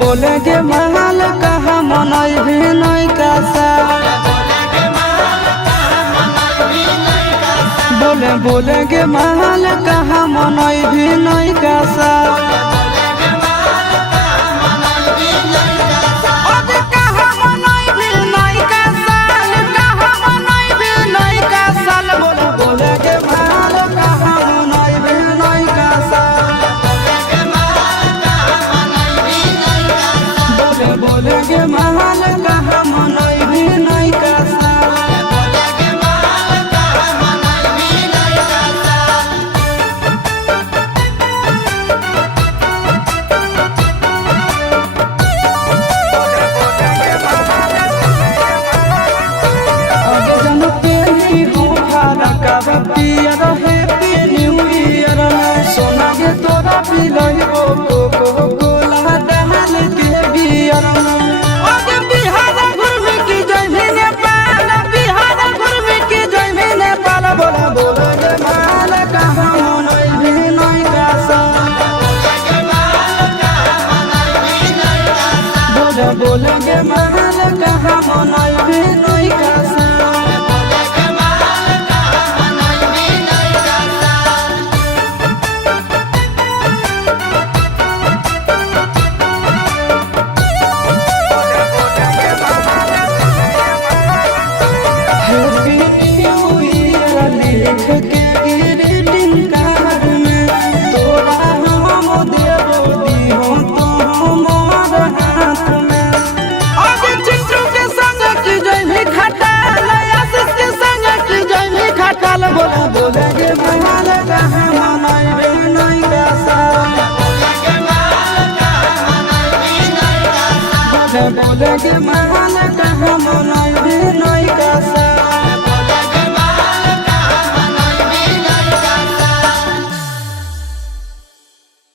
बोले के महल कहाँ मनई भी नहीं कैसा बोले के महल कहाँ मनई भी नहीं कैसा बोले के महल कहाँ मनई भी नहीं कैसा पियर हैप्पी न्यू ईयर सोना के तोरा पिलई ओ कोला डाल के बियर बिहार घूम की जइबे नेपाल बिहार घूम की जइबे नेपाल बोला बोले के महल कहाँ मनई भी नहीं कैसा बोले के महल कहाँ मनई भी नहीं कैसा बोले के महल कहाँ मनई भी नहीं कैसा बोले के महल कहाँ मनई भी नहीं कैसा